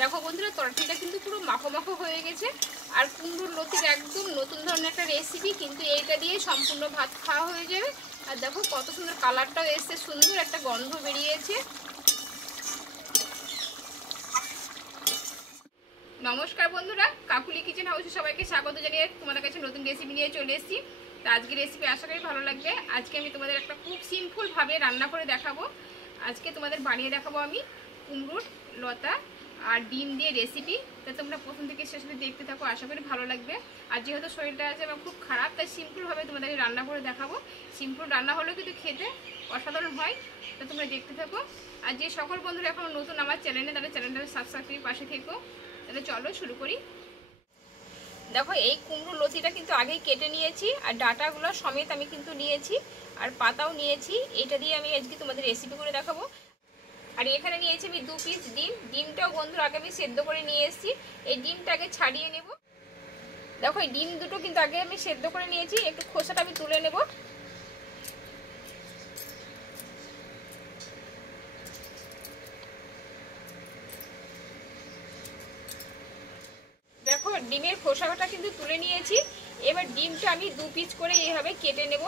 দেখো বন্ধুরা, তরকারিটা কিন্তু পুরো মাখো মাখো হয়ে গেছে। আর কুমড়োর লতির একদম নতুন ধরনের একটা রেসিপি, কিন্তু এইটা দিয়ে সম্পূর্ণ ভাত খাওয়া হয়ে যাবে। আর দেখো কত সুন্দর কালারটাও এসছে, সুন্দর একটা গন্ধ বেরিয়েছে। নমস্কার বন্ধুরা, কাকুলি কিচেন হাউসে সবাইকে স্বাগত জানিয়ে তোমাদের কাছে নতুন রেসিপি নিয়ে চলে এসেছি। তো আজকে রেসিপি আশা করি ভালো লাগবে। আজকে আমি তোমাদের একটা খুব সিম্পলভাবে রান্না করে দেখাবো। আজকে তোমাদের বানিয়ে দেখাবো আমি কুমড়োর লতা আর ডিম দিয়ে রেসিপি। তা তোমরা প্রথম থেকে শেষ অবধি দেখতে থাকো, আশা করি ভালো লাগবে। আর যেহেতু শরীরটা আছে আমার খুব খারাপ, তাই সিম্পলভাবে তোমাদের রান্না করে দেখাবো। সিম্পল রান্না হলেও কিন্তু খেতে অসাধারণ হয়। তো তোমরা দেখতে থাকো। আর যে সকল বন্ধুরা এখন নতুন আমার চ্যানেলে, তাদের চ্যানেলটা সাবস্ক্রাইব করে পাশে থেকো। তাহলে চলো শুরু করি। দেখো এই কুমড়ো লতিটা কিন্তু আগেই কেটে নিয়েছি, আর ডাঁটাগুলো সমেত আমি কিন্তু নিয়েছি, আর পাতাও নিয়েছি। এটা দিয়ে আমি আজকে তোমাদের রেসিপি করে দেখাবো। আর এখানে নিয়েছি আমি 2 পিস ডিম। ডিমটাও বন্ধুরা আগে আমি সেদ্ধ করে নিয়ে এসেছি। এই ডিমটাকে ছাড়িয়ে নেব। দেখো এই ডিম দুটো কিন্তু আগে আমি সেদ্ধ করে নিয়েছি, একটু খোসাটা আমি তুলে নেব। দেখো ডিমের খোসাটা কিন্তু তুলে নিয়েছি। এবার ডিমটা আমি 2 পিস করে এইভাবে কেটে নেব।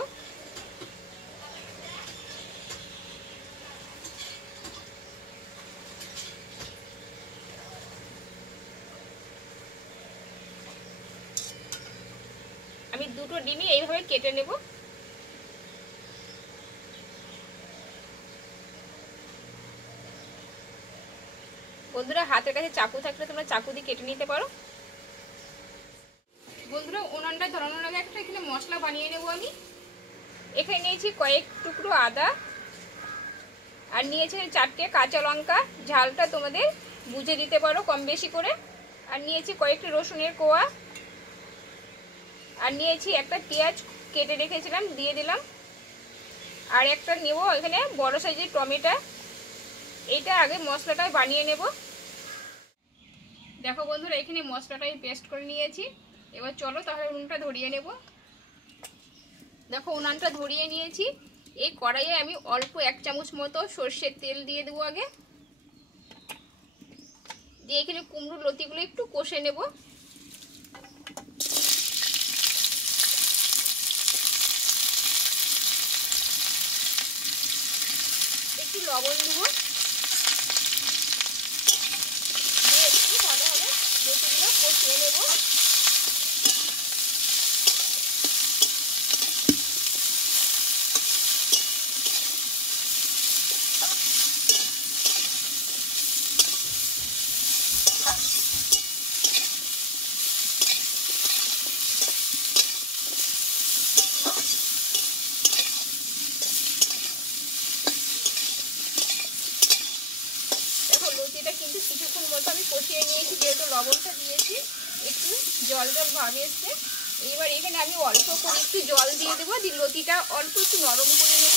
আমি দুটো ডিমই এইভাবে কেটে নেব। বন্ধুরা হাতের কাছে চাকু থাকলে তোমরা চাকু দিয়ে কেটে নিতে পারো। বন্ধুরা উনানটা ধরানোর আগে একটা এখানে মশলা বানিয়ে নেব আমি। এখানে নিয়েছি কয়েক টুকরো আদা, আর নিয়েছি 4টে কাঁচা লঙ্কা। ঝালটা তোমাদের বুঝে দিতে পারো কম বেশি করে। আর নিয়েছি কয়েকটি রসুনের কোয়া, আর নিয়েছি একটা পেঁয়াজ কেটে রেখেছিলাম, দিয়ে দিলাম। আর একটা নেব এখানে বড় সাইজের টমেটো। এইটা আগে মশলাটা বানিয়ে নেব। দেখো বন্ধুরা এখানে মশলাটা আমি পেস্ট করে নিয়েছি। এবার চলো তাহলে উনুনটা ধরিয়ে নেব। দেখো উনানটা ধরিয়ে নিয়েছি। এই কড়াইয়ে আমি অল্প 1 চামচ মতো সর্ষের তেল দিয়ে দেবো আগে। দিয়ে এখানে কুমড়োর লতিগুলো একটু কষে নেব। একটু লবণ দেবো, দিয়ে একটু ভালোভাবে লতিগুলো কষিয়ে নেব। লতিটা কিন্তু কিছুক্ষণ মতো আমি কষিয়ে নিয়েছি, যেহেতু লবণটা দিয়েছি একটু জল জল ভাব এসছে। এবার এখানে আমি অল্প করে একটু জল দিয়ে দেবো, দিয়ে লতিটা অল্প একটু নরম করে নেব।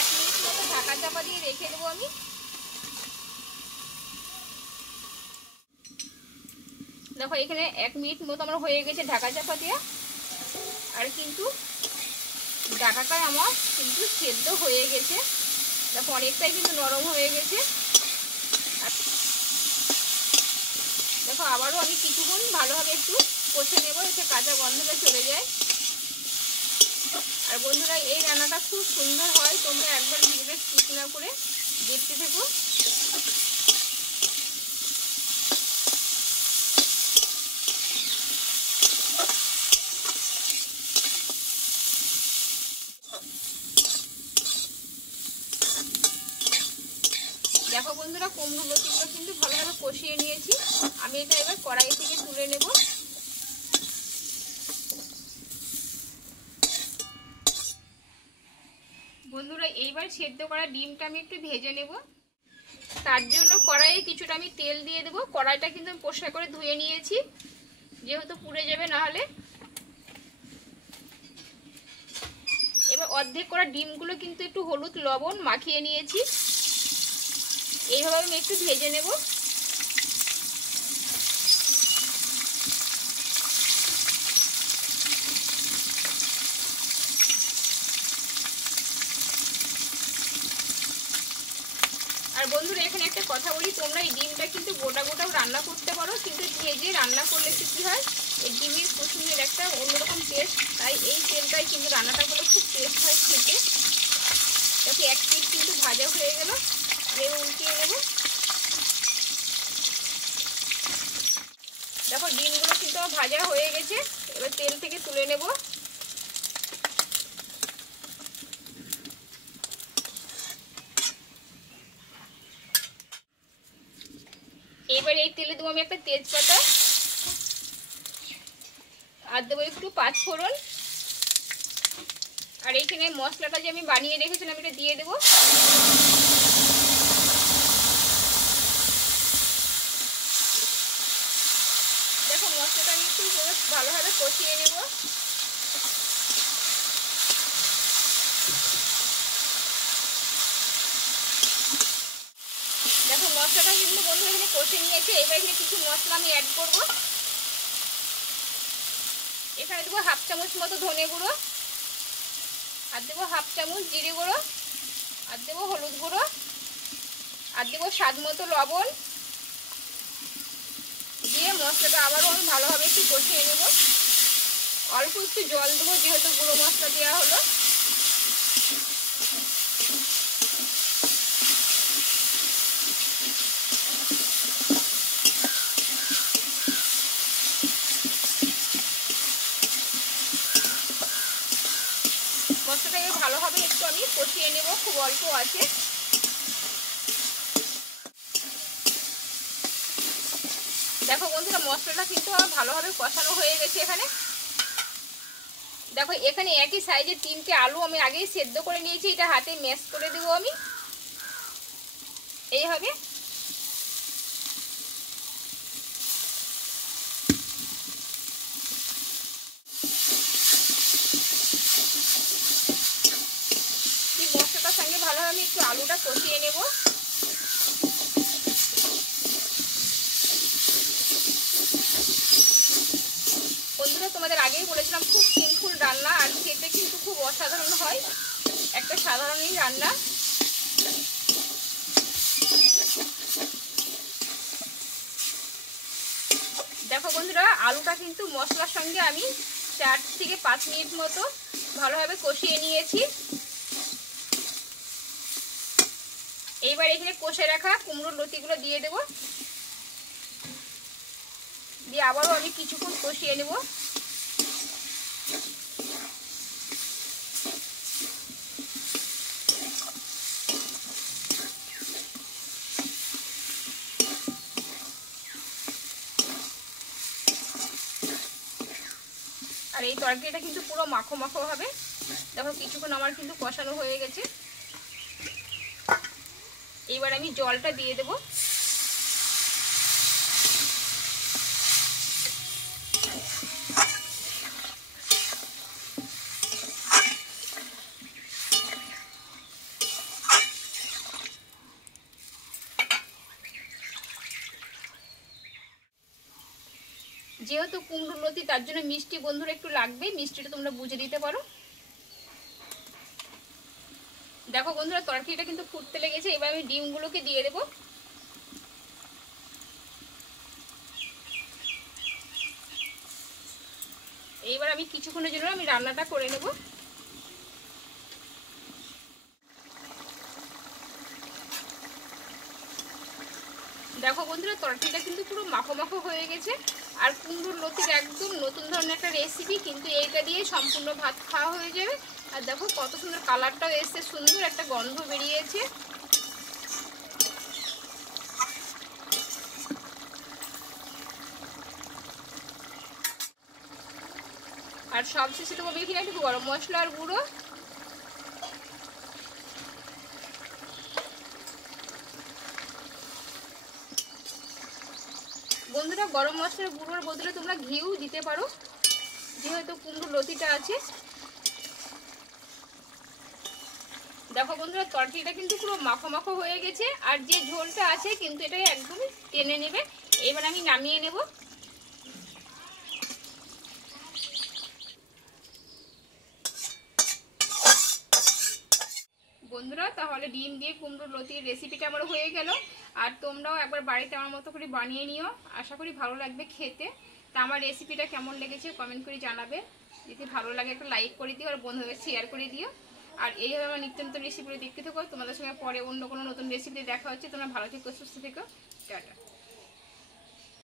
এক মিনিট মতো ঢাকা চাপা দিয়ে রেখে দেবো আমি। দেখো এখানে 1 মিনিট মতো আমার হয়ে গেছে ঢাকা চাপা দিয়ে। আর কিন্তু ডাঁটাটা আমার কিন্তু সেদ্ধ হয়ে গেছে। দেখো অনেকটাই কিন্তু নরম হয়ে গেছে। দেখো আবারও আমি কিছুক্ষণ ভালোভাবে একটু কষে নেব, এতে কাঁচা গন্ধটা চলে যায়। আর বন্ধুরা এই রান্নাটা খুব সুন্দর হয়, তোমরা একবার ভিডিওটা স্কিপ না করে দেখতে থেকো। দেখো বন্ধুরা কুমড়ো লতিগুলো কিন্তু ভালোভাবে কষিয়ে নিয়েছি। আমি এটা এবার কড়াই থেকে তুলে নেব। বন্ধুরা এইবার সেদ্ধ করা ডিমটা আমি একটু ভেজে নেব। তার জন্য কড়াইয়ে কিছুটা আমি তেল দিয়ে দেবো। কড়াইটা কিন্তু আমি পরিষ্কার করে ধুয়ে নিয়েছি, যেহেতু পুড়ে যাবে নাহলে। এবার অর্ধেক করা ডিমগুলো কিন্তু একটু হলুদ লবণ মাখিয়ে নিয়েছি। এইভাবে আমি একটু ভেজে নেব। আর বন্ধুরা এখানে একটা কথা বলি, তোমরা এই ডিমটা কিন্তু গোটা গোটাও রান্না করতে পারো, কিন্তু ভেজে রান্না করলে কি হয়, এই ডিমের কুসুমের একটা অন্যরকম টেস্ট। তাই এই তেলটাই কিন্তু রান্নাটা করলে খুব টেস্ট হয় খেতে। দেখো এক পিস কিন্তু ভাজা হয়ে গেল, এবার উল্টিয়ে নেব। দেখো ডিমগুলো কিন্তু ভাজা হয়ে গেছে, এবার তেল থেকে তুলে নেব। এবার এই তেলে দেবো আমি একটা তেজপাতা, আর দেবো একটু পাঁচফোড়ন, আর এইখানে মশলাটা যে আমি বানিয়ে রেখেছিলাম এটা দিয়ে দেবো। দেখো মশলাটা আমি একটু ভালোভাবে কষিয়ে নেব। দেখো মশলাটা কিন্তু বন্ধু এখানে কষে নিয়েছে। এবার এখানে কিছু মশলা আমি অ্যাড করব। এখানে দেবো হাফ চামচ মতো ধনে গুঁড়ো, আর দেবো হাফ চামচ জিরে গুঁড়ো, আর দেবো হলুদ গুঁড়ো, আর দেবো স্বাদ মতো লবণ। দিয়ে মশলাটা আবারও আমি ভালোভাবে একটু কষিয়ে নেব। অল্প একটু জল দেবো, যেহেতু গুঁড়ো মশলা দেওয়া হলো। মশলাটাকে ভালোভাবে একটু আমি কষিয়ে নেব, খুব অল্প আছে। দেখো বন্ধুরা মশলাটা কিন্তু আমার ভালোভাবে কষানো হয়ে গেছে। এখানে দেখো এখানে একই সাইজের 3টে আলু আমি আগেই সেদ্ধ করে নিয়েছি, এটা হাতে ম্যাশ করে দেবো আমি এইভাবে। মশলাটার সঙ্গে ভালোভাবে আমি একটু আলুটা কষিয়ে নেব। বন্ধুরা তোমাদের আগেই বলেছিলাম খুব সিম্পল রান্না, আর খেতে কিন্তু খুব অসাধারণ হয়, একটা সাধারণই রান্না। দেখো বন্ধুরা আলুটা কিন্তু মশলার সঙ্গে আমি 4 থেকে 5 মিনিট মতো ভালোভাবে কষিয়ে নিয়েছি। এইবার এখানে কষে রাখা কুমড়োর লতিগুলো দিয়ে দেব, দিয়ে আবারও আমি কিছুক্ষণ কষিয়ে নেব। আর এই তরকারিটা কিন্তু পুরো মাখো মাখো হবে। দেখো কিছুক্ষণ আমার কিন্তু কষানো হয়ে গেছে। এইবার আমি জলটা দিয়ে দেব। যেহেতু কুমড়োর লতি তার জন্য মিষ্টি বন্ধুরা একটু লাগবে, মিষ্টিটা তোমরা বুঝে দিতে পারো। দেখো বন্ধুরা তরকারিটা কিন্তু ফুটতে লেগেছে, এবার আমি ডিমগুলোকে দিয়ে দেব। এইবার আমি কিছুক্ষণের জন্য আমি রান্নাটা করে নেব। দেখো বন্ধুরা তরকারিটা কিন্তু পুরো মাখো মাখো হয়ে গেছে। আর কুমড়োর লতির একদম নতুন ধরনের একটা রেসিপি, কিন্তু এইটা দিয়ে সম্পূর্ণ ভাত খাওয়া হয়ে যাবে। আর দেখো কত সুন্দর কালারটাও এসছে, সুন্দর একটা গন্ধ বেরিয়েছে। আর সবশেষে দেবো এখানে একটু গরম মশলার গুঁড়ো। বন্ধুরা গরম মশলার গুঁড়োর বদলে তোমরা ঘিও দিতে পারো, যেহেতু কুমড়োর লতিটা আছে। দেখো বন্ধুরা তরকারিটা কিন্তু পুরো মাখো মাখো হয়ে গেছে, আর যে ঝোলটা আছে কিন্তু এটা একদমই টেনে নেবে। এবার আমি নামিয়ে নেব। বন্ধুরা তাহলে ডিম দিয়ে কুমড়োর লতির রেসিপিটা আমার হয়ে গেল। আর তোমরাও একবার বাড়িতে আমার মতো করে বানিয়ে নিও, আশা করি ভালো লাগবে খেতে। তা আমার রেসিপিটা কেমন লেগেছে কমেন্ট করে জানাবে, যদি ভালো লাগে একটা লাইক করে দিও আর বন্ধুদের শেয়ার করে দিও। আর এইভাবে আমার নিত্য নতুন রেসিপিগুলো দেখতে থাকো। তোমাদের সঙ্গে পরে অন্য কোনো নতুন রেসিপি দেখা হচ্ছে। তোমরা ভালো থেকো, সুস্থ থেকো, টাটা।